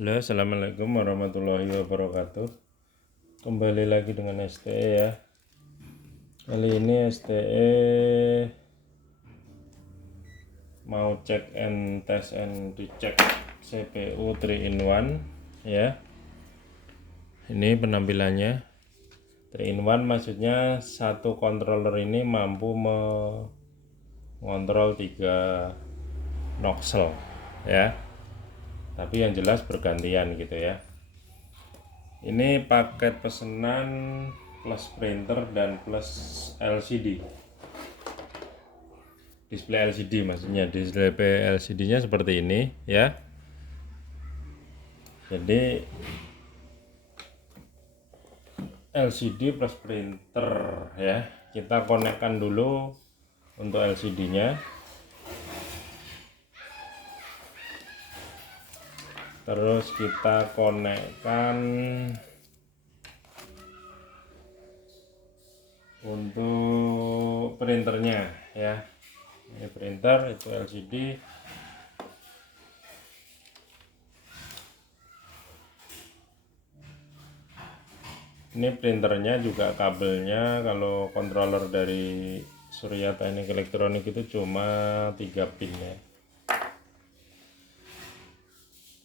Halo, assalamualaikum warahmatullahi wabarakatuh. Kembali lagi dengan STE ya. Kali ini STE mau cek and test and recheck CPU 3 in 1 ya. Ini penampilannya 3 in 1, maksudnya satu controller ini mampu mengontrol 3 nozzle ya. Tapi yang jelas bergantian gitu ya. Ini paket pesanan plus printer dan plus LCD, display LCD, maksudnya display LCD nya seperti ini ya. Jadi LCD plus printer ya, kita konekkan dulu untuk LCD nya, terus kita konekkan untuk printernya ya. Ini printer, itu LCD. Ini printernya juga, kabelnya kalau controller dari Surya Teknik Elektronik itu cuma 3 pin ya,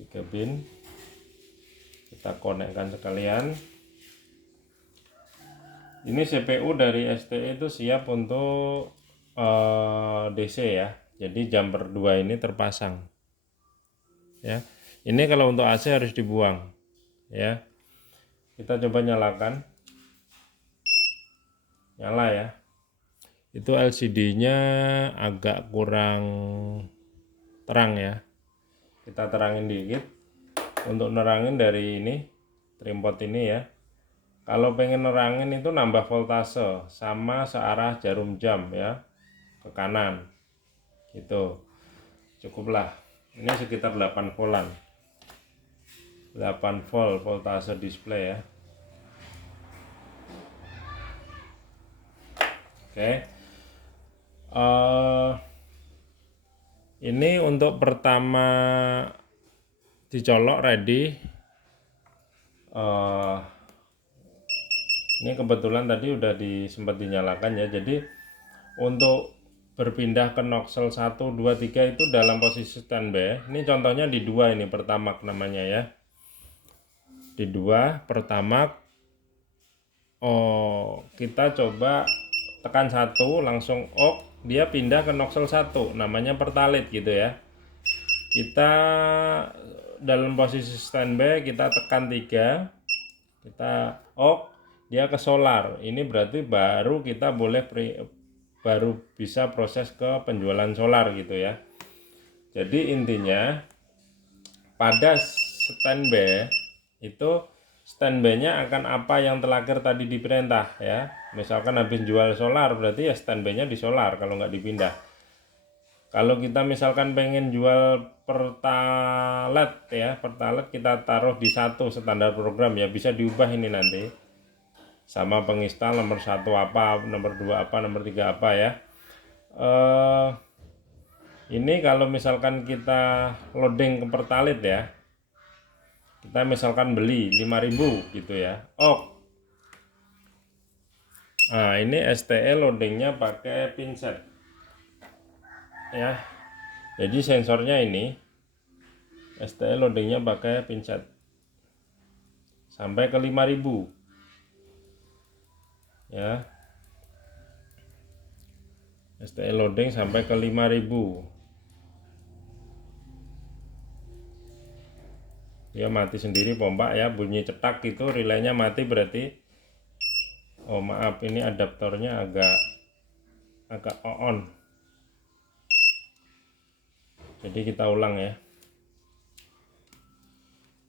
3 pin. Kita konekkan sekalian. Ini CPU dari STE itu siap untuk DC ya. Jadi jumper 2 ini terpasang ya. Ini kalau untuk AC harus dibuang ya. Kita coba nyalakan, nyala ya. Itu LCD nya agak kurang terang ya, kita terangin dikit. Untuk nerangin dari ini trimpot ini ya. Kalau pengen nerangin itu nambah voltase sama searah jarum jam ya, ke kanan gitu, cukuplah. Ini sekitar 8 voltan, 8 volt voltase display ya. Oke. Ini untuk pertama dicolok ready. Ini kebetulan tadi udah sempat dinyalakan ya. Jadi untuk berpindah ke nozzle 1, 2, 3 itu dalam posisi standby. Ini contohnya di 2 ini, pertamax namanya ya. Di 2 pertamax. Kita coba tekan 1 langsung dia pindah ke nozzle 1, namanya pertalite gitu ya. Kita dalam posisi standby, kita tekan 3, kita dia ke solar. Ini berarti baru kita baru bisa proses ke penjualan solar gitu ya. Jadi intinya pada standby itu, standby-nya akan apa yang terlakir tadi di perintah ya. Misalkan habis jual solar, berarti ya standby-nya di solar kalau nggak dipindah. Kalau kita misalkan pengen jual pertalite ya, pertalite kita taruh di 1 standar program ya, bisa diubah ini nanti sama penginstal nomor 1 apa, nomor 2 apa, nomor 3 apa ya. Ini kalau misalkan kita loading ke pertalite ya, kita misalkan beli 5.000 gitu ya. Nah, ini STE loadingnya pakai pinset ya. Jadi sensornya ini STE loadingnya pakai pinset sampai ke 5.000 ya. STE loading sampai ke 5.000. Dia mati sendiri pompa ya, bunyi cetak gitu, relaynya mati berarti. Maaf, ini adaptornya agak on. Jadi kita ulang ya.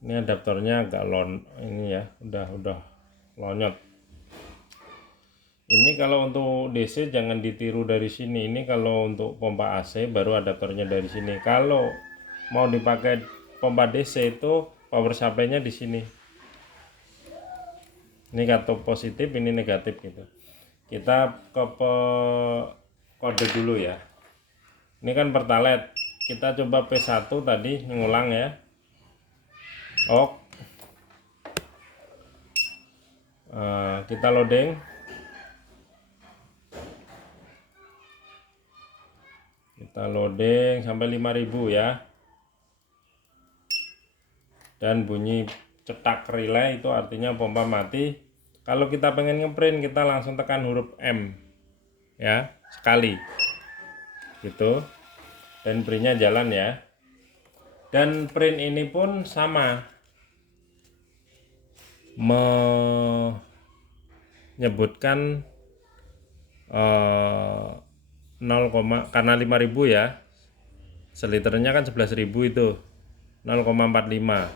Ini adaptornya agak ini ya, udah lonyot. Ini kalau untuk DC jangan ditiru dari sini. Ini kalau untuk pompa AC baru adaptornya dari sini. Kalau mau dipakai pompa DC itu power supply-nya di sini. Ini kartu positif, ini negatif gitu. Kita ke kode dulu ya. Ini kan pertalite. Kita coba P1 tadi ngulang ya. Ok, kita loading. Kita loading sampai 5000 ya. Dan bunyi cetak relay itu artinya pompa mati. Kalau kita pengen ngeprint, kita langsung tekan huruf M ya, sekali gitu, dan printnya jalan ya. Dan print ini pun sama, menyebutkan 0, karena 5000 ya, seliternya kan 11.000 itu 0,45,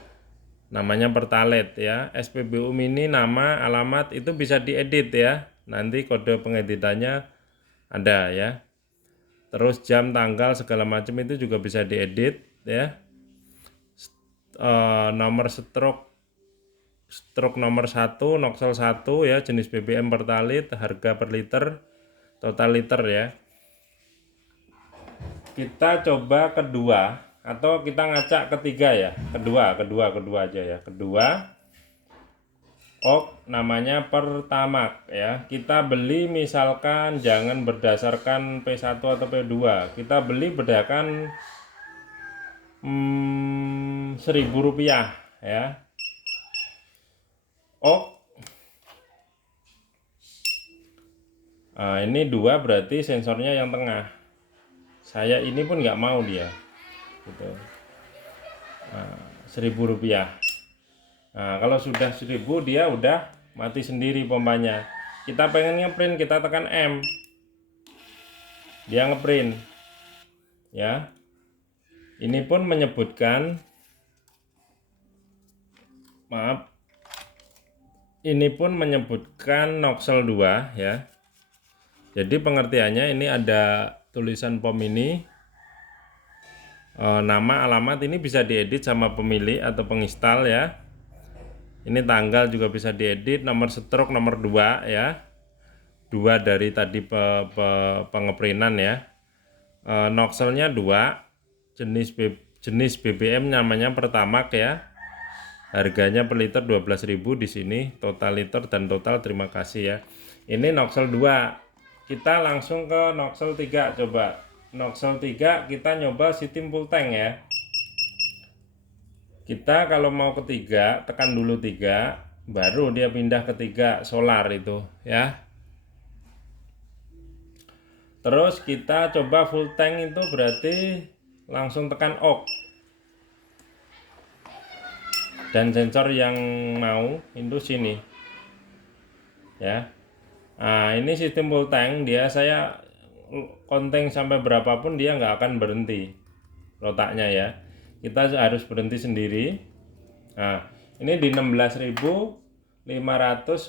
namanya Pertalite ya. SPBU Mini, nama, alamat itu bisa diedit ya, nanti kode pengeditannya ada ya. Terus jam, tanggal, segala macam itu juga bisa diedit ya. Nomor stroke nomor 1, noksel 1 ya, jenis BBM Pertalite, harga per liter, total liter ya. Kita coba kedua, atau kita ngacak ketiga ya, kedua aja ya. Kedua, namanya Pertamax ya. Kita beli misalkan jangan berdasarkan P1 atau P2, kita beli berdasarkan Rp1.000 ya. Nah, ini 2 berarti sensornya yang tengah. Saya ini pun nggak mau dia gitu. Rp1.000. Nah, kalau sudah 1000 dia udah mati sendiri pompanya. Kita pengen ngeprint, kita tekan M, dia ngeprint ya. Ini pun menyebutkan, maaf, ini pun menyebutkan noksel 2 ya. Jadi pengertiannya ini ada tulisan POM ini, nama, alamat ini bisa diedit sama pemilik atau penginstal ya. Ini tanggal juga bisa diedit, nomor stroke nomor 2 ya. 2 dari tadi pengeprintan ya. Nokselnya 2, jenis BBM namanya Pertamax ya. Harganya per liter 12.000 di sini, total liter dan total terima kasih ya. Ini noksel 2. Kita langsung ke noksel 3 coba. Noksel 3 kita nyoba sistem full tank ya. Kita kalau mau ketiga tekan dulu 3, baru dia pindah ke 3 solar itu ya. Terus kita coba full tank itu berarti langsung tekan OK. Dan sensor yang mau itu sini ya. Nah, ini sistem full tank, dia saya konting sampai berapapun dia nggak akan berhenti rotaknya ya. Kita harus berhenti sendiri. Nah, ini di Rp6.597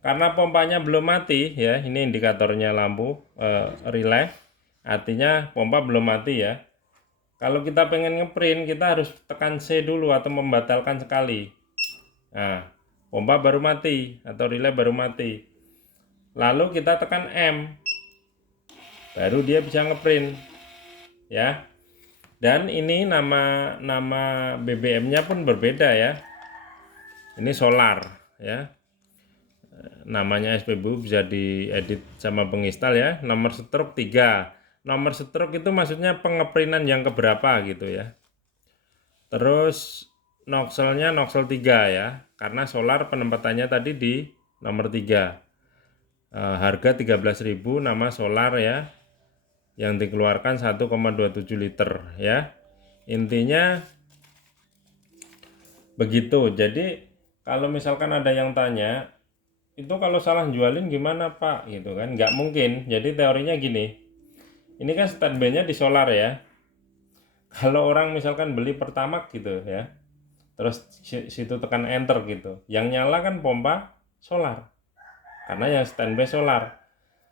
karena pompanya belum mati ya. Ini indikatornya lampu relay, artinya pompa belum mati ya. Kalau kita pengen ngeprint, kita harus tekan C dulu atau membatalkan sekali. Nah, pompa baru mati atau relay baru mati. Lalu kita tekan M, baru dia bisa ngeprint ya. Dan ini nama BBM-nya pun berbeda ya. Ini solar ya. Namanya SPBU bisa diedit sama penginstal ya. Nomor stroke 3. Nomor stroke itu maksudnya pengeprintan yang keberapa gitu ya. Terus nokselnya noksel 3 ya, karena solar penempatannya tadi di nomor 3. Harga 13.000, nama solar ya, yang dikeluarkan 1,27 liter ya. Intinya begitu. Jadi kalau misalkan ada yang tanya, itu kalau salah jualin gimana Pak gitu kan, nggak mungkin. Jadi teorinya gini, ini kan standby-nya di solar ya. Kalau orang misalkan beli Pertamax gitu ya, terus situ tekan enter gitu, yang nyala kan pompa solar, karena yang standby solar.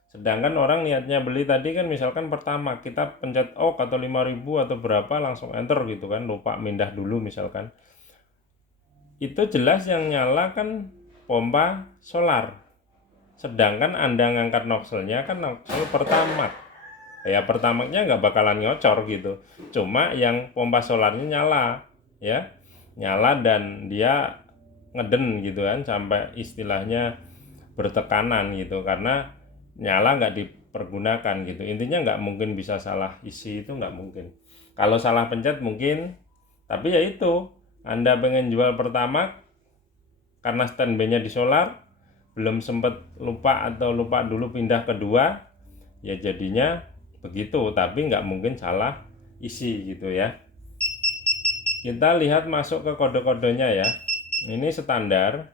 Sedangkan orang niatnya beli tadi kan misalkan Pertamax, kita pencet OK atau 5.000 atau berapa langsung enter gitu kan, lupa mindah dulu misalkan. Itu jelas yang nyala kan pompa solar. Sedangkan Anda ngangkat nokselnya kan noksel Pertamax. Ya Pertamaxnya nggak bakalan ngocor gitu. Cuma yang pompa solarnya nyala. ya, nyala dan dia ngeden gitu kan, sampai istilahnya bertekanan gitu, karena nyala nggak dipergunakan gitu. Intinya nggak mungkin bisa salah isi, itu nggak mungkin. Kalau salah pencet mungkin, tapi ya itu, Anda pengen jual pertama karena standby-nya di solar, belum sempat lupa atau lupa dulu pindah kedua, ya jadinya begitu, tapi nggak mungkin salah isi gitu ya. Kita lihat masuk ke kode-kodenya ya. Ini standar.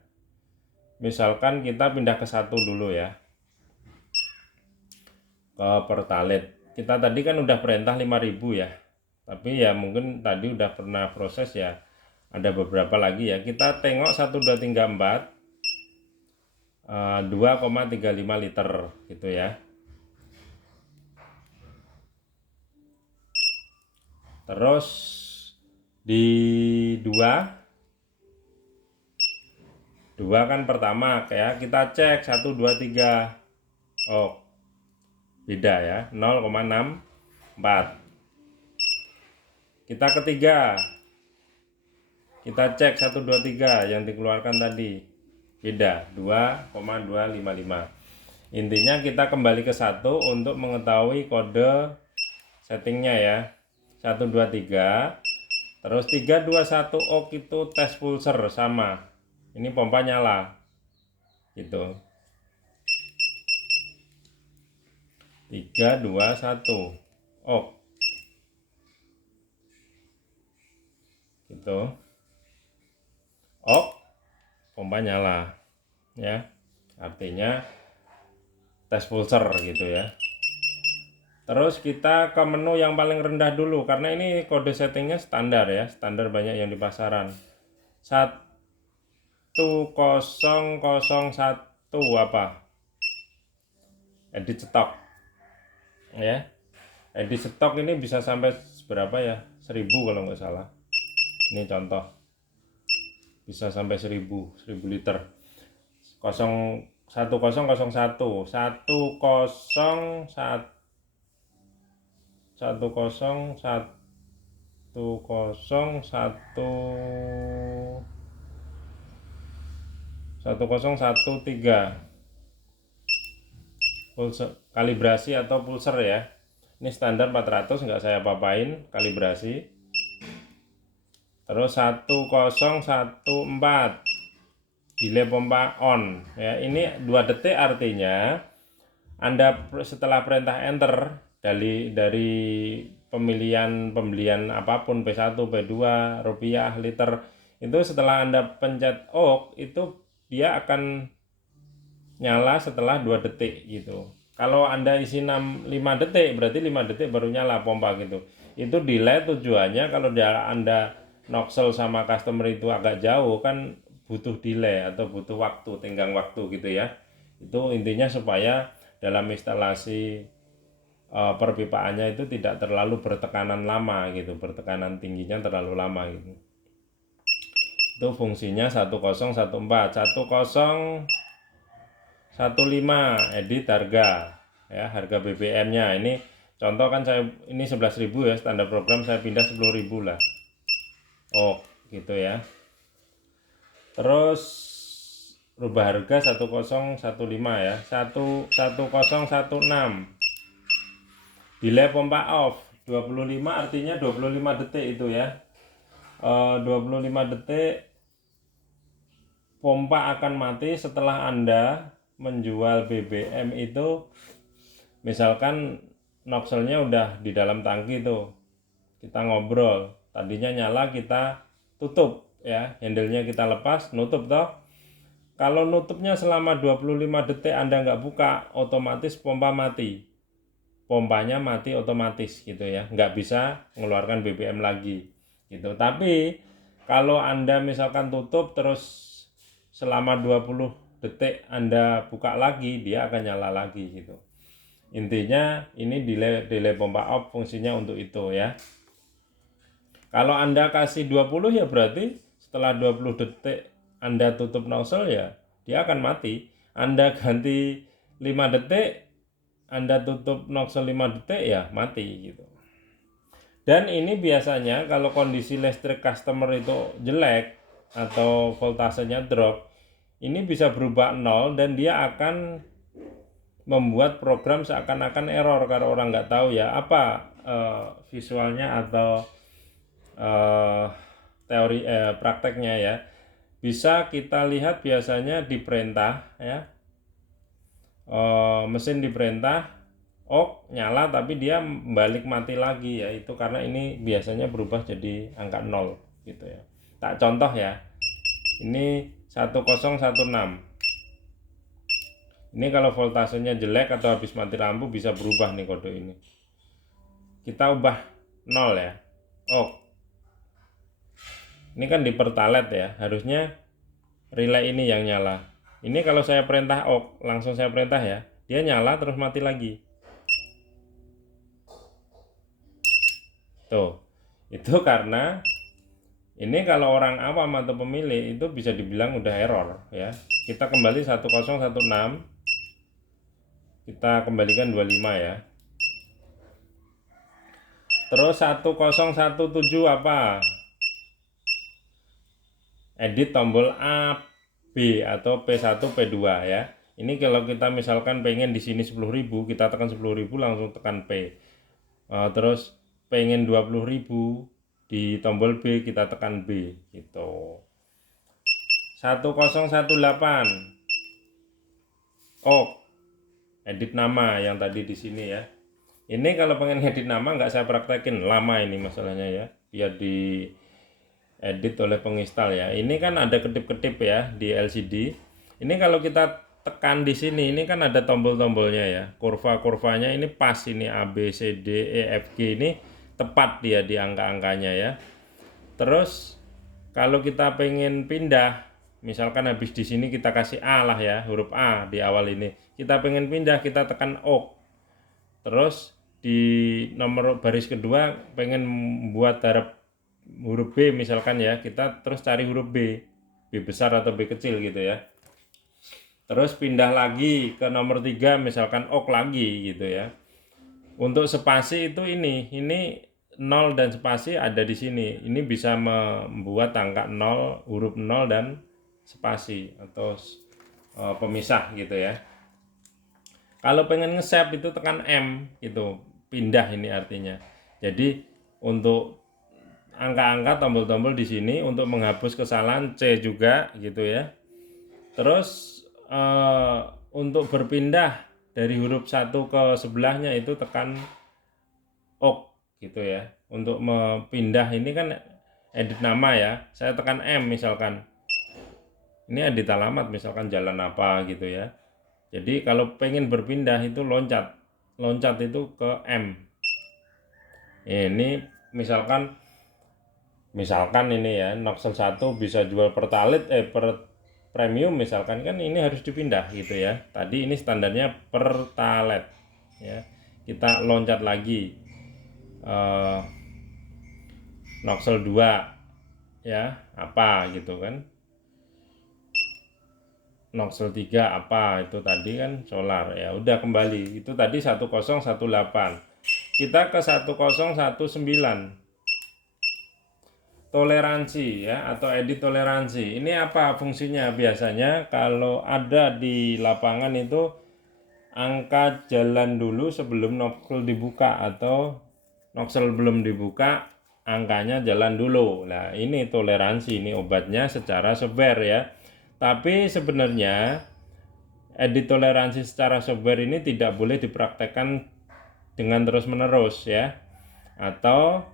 Misalkan kita pindah ke satu dulu ya, ke Pertalite. Kita tadi kan udah perintah 5.000 ya, tapi ya mungkin tadi udah pernah proses ya, ada beberapa lagi ya. Kita tengok 1 2 3 4 2,35 liter gitu ya. Terus di 2 kan pertama ya, kita cek 1 2 3. Oh, beda ya, 0,64. Kita ketiga, kita cek 1 2 3 yang dikeluarkan tadi, beda 2,255. Intinya kita kembali ke 1 untuk mengetahui kode settingnya ya. 1 2 3, terus 3 2 1 ok, itu tes pulser sama. Ini pompa nyala gitu. 3 2 1 ok gitu. Ok, pompa nyala ya, artinya tes pulser gitu ya. Terus kita ke menu yang paling rendah dulu, karena ini kode settingnya standar ya, standar banyak yang di pasaran. 1001 apa, edit stok ya. Edit stok ini bisa sampai berapa ya, 1000 kalau nggak salah. Ini contoh, bisa sampai 1000 liter. 1001 1013 pulser kalibrasi atau pulser ya. Ini standar 400, nggak saya apa-apain kalibrasi. Terus 1014 delay pompa on ya. Ini 2 detik, artinya Anda setelah perintah enter dari pembelian apapun, P1 P2 rupiah liter, itu setelah Anda pencet OK, itu dia akan nyala setelah 2 detik gitu. Kalau Anda isi 5 detik, berarti 5 detik baru nyala pompa gitu. Itu delay tujuannya kalau Anda nozzle sama customer itu agak jauh, kan butuh delay atau butuh waktu, tenggang waktu gitu ya. Itu intinya supaya dalam instalasi perpipaannya itu tidak terlalu bertekanan lama gitu, bertekanan tingginya terlalu lama gitu. Itu fungsinya 1014. 1015 edit harga ya, harga BBM-nya. Ini contoh kan, saya ini 11.000 ya, standar program, saya pindah 10.000 lah. Oh, gitu ya. Terus rubah harga 1015 ya. 1016. Delay pompa off 25, artinya 25 detik itu ya. 25 detik pompa akan mati setelah Anda menjual BBM itu. Misalkan nozzle-nya udah di dalam tangki tuh, kita ngobrol, tadinya nyala, kita tutup ya, handle-nya kita lepas, nutup toh. Kalau nutupnya selama 25 detik Anda nggak buka, otomatis pompa mati, pompanya mati otomatis gitu ya, nggak bisa mengeluarkan BBM lagi gitu. Tapi kalau Anda misalkan tutup terus selama 20 detik Anda buka lagi, dia akan nyala lagi gitu. Intinya ini delay pompa off fungsinya untuk itu ya. Kalau Anda kasih 20 ya berarti setelah 20 detik Anda tutup nozzle ya dia akan mati. Anda ganti 5 detik, Anda tutup nozzle 5 detik ya mati gitu. Dan ini biasanya kalau kondisi listrik customer itu jelek atau voltasenya drop, ini bisa berubah nol dan dia akan membuat program seakan-akan error karena orang nggak tahu ya apa visualnya atau teori prakteknya ya. Bisa kita lihat biasanya di perintah ya, mesin di perintah nyala tapi dia balik mati lagi ya, itu karena ini biasanya berubah jadi angka 0 gitu ya. Tak contoh ya, ini 1016. Ini kalau voltasenya jelek atau habis mati lampu bisa berubah nih kode ini. Kita ubah 0 ya. Ini kan di pertalite ya, harusnya relay ini yang nyala. Ini kalau saya perintah langsung saya perintah ya, dia nyala terus mati lagi. Tuh, itu karena ini kalau orang awam atau pemilih itu bisa dibilang udah error ya. Kita kembali 1016, kita kembalikan 25 ya. Terus 1017 apa? Edit tombol A, B atau P1, P2 ya. Ini kalau kita misalkan pengen di sini 10.000, kita tekan 10.000 langsung tekan P. Terus pengen 20.000 di tombol B, kita tekan B gitu. 1018. Edit nama yang tadi di sini ya. Ini kalau pengen edit nama nggak saya praktekin, lama ini masalahnya ya. Biar di edit oleh penginstal ya. Ini kan ada kedip-kedip ya di LCD. Ini kalau kita tekan di sini, ini kan ada tombol-tombolnya ya. Kurva-kurvanya ini pas, ini A, B, C, D, E, F, G ini tepat dia di angka-angkanya ya. Terus kalau kita pengen pindah, misalkan habis di sini kita kasih A lah ya, huruf A di awal ini. Kita pengen pindah, kita tekan O. Terus di nomor baris kedua pengen buat huruf B misalkan ya, kita terus cari huruf B besar atau B kecil gitu ya. Terus pindah lagi ke nomor 3 misalkan OK lagi gitu ya. Untuk spasi itu ini 0 dan spasi ada di sini. Ini bisa membuat angka 0, huruf 0 dan spasi atau pemisah gitu ya. Kalau pengen nge-save itu tekan M gitu, pindah ini artinya. Jadi untuk angka-angka tombol-tombol di sini untuk menghapus kesalahan C juga gitu ya. Terus untuk berpindah dari huruf 1 ke sebelahnya itu tekan OK gitu ya. Untuk pindah ini kan edit nama ya, saya tekan M misalkan. Ini edit alamat misalkan jalan apa gitu ya. Jadi kalau pengen berpindah itu loncat itu ke M. Ini misalkan ini ya, Noxel 1 bisa jual pertalite per premium misalkan, kan ini harus dipindah gitu ya. Tadi ini standarnya pertalite ya. Kita loncat lagi Noxel 2 ya, apa gitu kan. Noxel 3 apa itu tadi kan solar ya. Udah kembali. Itu tadi 1018. Kita ke 1019. Toleransi ya, atau edit toleransi. Ini apa fungsinya? Biasanya kalau ada di lapangan itu angka jalan dulu sebelum noxel dibuka, atau noxel belum dibuka angkanya jalan dulu. Nah, ini toleransi, ini obatnya secara software ya. Tapi sebenarnya edit toleransi secara software ini tidak boleh dipraktekkan dengan terus-menerus ya. Atau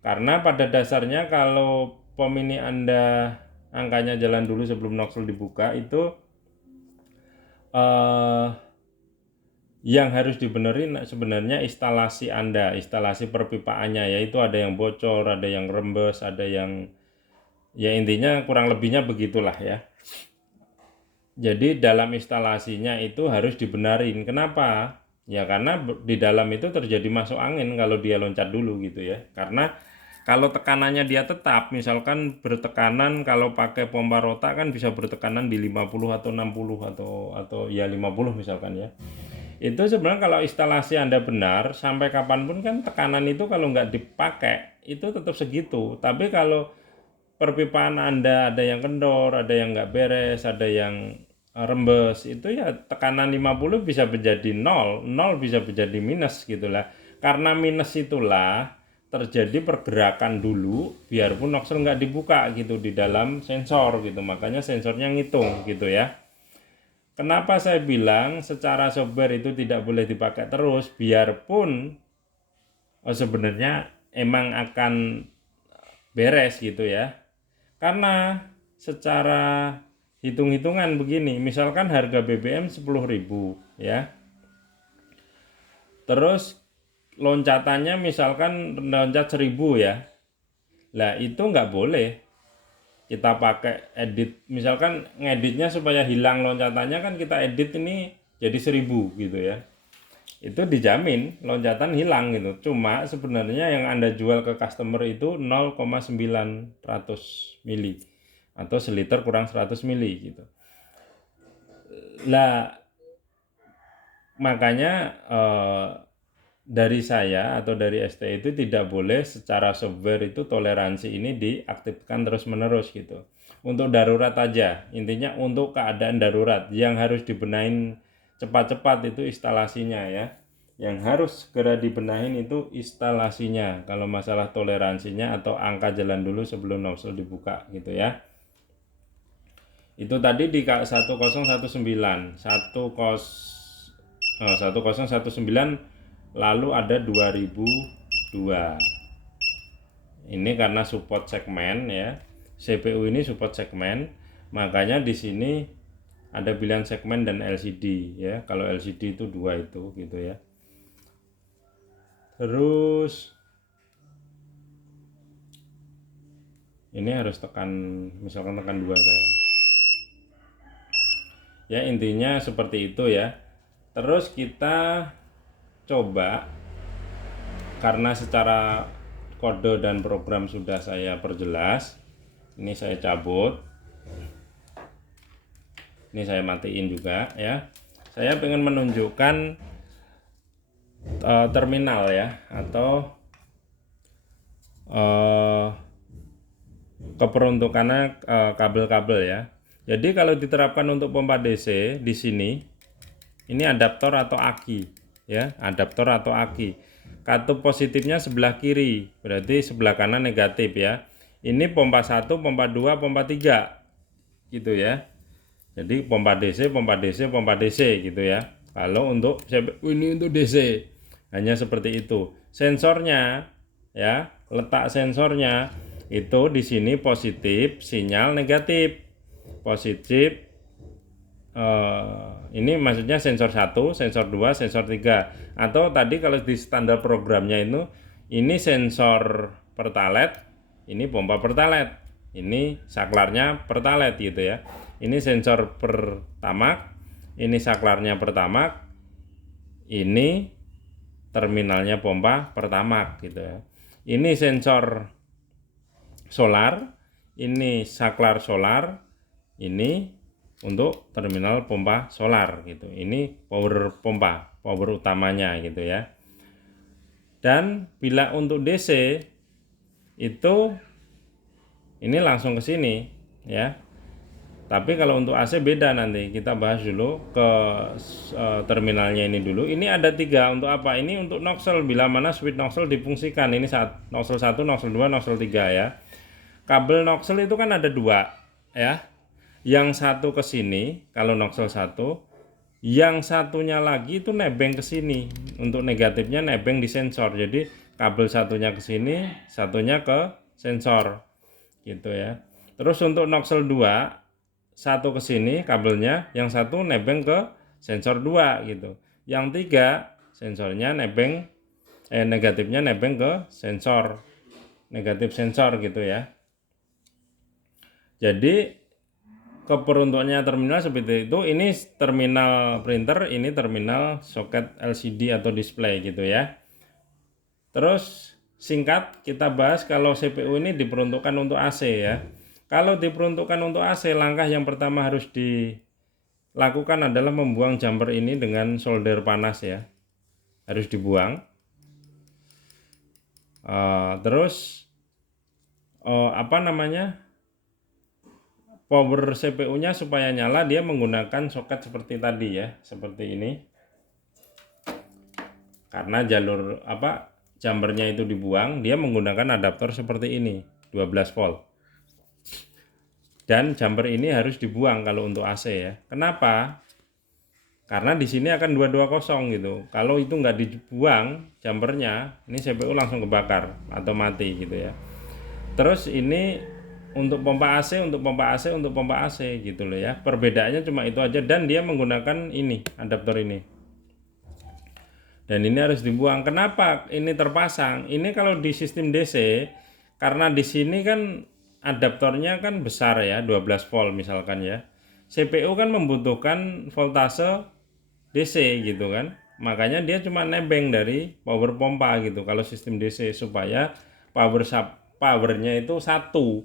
karena pada dasarnya kalau POM ini Anda angkanya jalan dulu sebelum noxel dibuka, itu yang harus dibenerin sebenarnya instalasi Anda, instalasi perpipaannya, yaitu ada yang bocor, ada yang rembes, ada yang ya intinya kurang lebihnya begitulah ya. Jadi dalam instalasinya itu harus dibenerin. Kenapa? Ya karena di dalam itu terjadi masuk angin kalau dia loncat dulu gitu ya. Karena kalau tekanannya dia tetap, misalkan bertekanan, kalau pakai pompa rota kan bisa bertekanan di 50 atau 60 atau ya 50 misalkan ya. Itu sebenarnya kalau instalasi Anda benar, sampai kapanpun kan tekanan itu kalau nggak dipakai, itu tetap segitu. Tapi kalau perpipaan Anda ada yang kendor, ada yang nggak beres, ada yang rembes, itu ya tekanan 50 bisa menjadi 0, 0 bisa menjadi minus gitulah. Karena minus itulah terjadi pergerakan dulu, biarpun nozzle nggak dibuka gitu di dalam sensor gitu. Makanya sensornya ngitung gitu ya. Kenapa saya bilang secara software itu tidak boleh dipakai terus, biarpun sebenarnya emang akan beres gitu ya. Karena secara hitung-hitungan begini, misalkan harga BBM 10.000 ya. Terus loncatannya misalkan loncat 1.000 ya. Lah itu nggak boleh kita pakai edit, misalkan ngeditnya supaya hilang loncatannya kan kita edit ini jadi 1.000 gitu ya, itu dijamin loncatan hilang gitu. Cuma sebenarnya yang Anda jual ke customer itu 0,9 mili atau seliter kurang 100 mili gitu. Lah makanya dari saya atau dari ST itu tidak boleh secara software itu toleransi ini diaktifkan terus-menerus gitu. Untuk darurat aja, intinya untuk keadaan darurat yang harus dibenahin cepat-cepat itu instalasinya ya. Yang harus segera dibenahin itu instalasinya. Kalau masalah toleransinya atau angka jalan dulu sebelum nozzle dibuka gitu ya. Itu tadi di 1019, 1019 lalu ada 2002. Ini karena support segmen ya. CPU ini support segmen, makanya di sini ada pilihan segmen dan LCD ya. Kalau LCD itu dua itu gitu ya. Terus ini harus tekan, misalkan tekan 2 saya. Ya intinya seperti itu ya. Terus kita coba, karena secara kode dan program sudah saya perjelas, ini saya cabut, ini saya matiin juga ya. Saya pengen menunjukkan terminal ya, atau keperuntukannya kabel-kabel ya. Jadi kalau diterapkan untuk pompa DC di sini, ini adaptor atau aki ya, adaptor atau aki. Katup positifnya sebelah kiri, berarti sebelah kanan negatif ya. Ini pompa 1, pompa 2, pompa 3 gitu ya. Jadi pompa DC, pompa DC, pompa DC gitu ya. Kalau untuk ini untuk DC hanya seperti itu. Sensornya ya, letak sensornya itu di sini positif, sinyal negatif. Positif ini maksudnya sensor 1, sensor 2, sensor 3. Atau tadi kalau di standar programnya itu, ini sensor pertalite, ini pompa pertalite, ini saklarnya pertalite gitu ya. Ini sensor pertamax, ini saklarnya pertamax, ini terminalnya pompa pertamax gitu ya. Ini sensor solar, ini saklar solar, ini untuk terminal pompa solar gitu. Ini power pompa, power utamanya gitu ya. Dan bila untuk DC itu ini langsung ke sini ya. Tapi kalau untuk AC beda, nanti kita bahas dulu ke terminalnya ini dulu. Ini ada 3 untuk apa? Ini untuk nozzle, bila mana switch nozzle difungsikan. Ini nozzle 1, nozzle 2, nozzle 3 ya. Kabel nozzle itu kan ada 2 ya. Yang satu ke sini kalau nozzle 1, yang satunya lagi itu nebeng ke sini. Untuk negatifnya nebeng di sensor. Jadi kabel satunya ke sini, satunya ke sensor gitu ya. Terus untuk nozzle 2, satu ke sini kabelnya, yang satu nebeng ke sensor 2 gitu. Yang 3 sensornya nebeng negatifnya nebeng ke sensor, negatif sensor gitu ya. Jadi keperuntukannya terminal seperti itu. Ini terminal printer, ini terminal soket LCD atau display gitu ya. Terus singkat kita bahas kalau CPU ini diperuntukkan untuk AC ya. Kalau diperuntukkan untuk AC, langkah yang pertama harus lakukan adalah membuang jumper ini dengan solder panas ya, harus dibuang. Terus power CPU-nya supaya nyala dia menggunakan soket seperti tadi ya, seperti ini. Karena jalur jumpernya itu dibuang, dia menggunakan adaptor seperti ini, 12 volt. Dan jumper ini harus dibuang kalau untuk AC ya. Kenapa? Karena di sini akan 220 gitu. Kalau itu nggak dibuang jumpernya, ini CPU langsung kebakar atau mati gitu ya. Terus ini untuk pompa AC, untuk pompa AC, untuk pompa AC gitu loh ya. Perbedaannya cuma itu aja, dan dia menggunakan ini, adaptor ini. Dan ini harus dibuang. Kenapa ini terpasang? Ini kalau di sistem DC, karena di sini kan adaptornya kan besar ya, 12 volt misalkan ya. CPU kan membutuhkan voltase DC gitu kan. Makanya dia cuma nebeng dari power pompa gitu kalau sistem DC, supaya powernya itu satu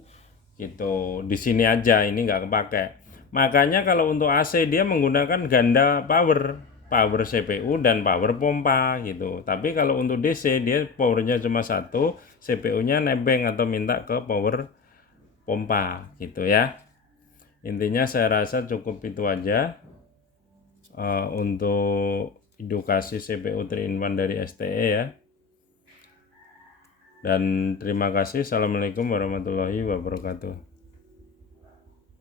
gitu. Di sini aja ini nggak kepake. Makanya kalau untuk AC dia menggunakan ganda power CPU dan power pompa gitu. Tapi kalau untuk DC dia powernya cuma satu, CPU-nya nebeng atau minta ke power pompa gitu ya. Intinya saya rasa cukup itu aja untuk edukasi CPU 3-in-1 dari STE ya. Dan terima kasih. Assalamualaikum warahmatullahi wabarakatuh.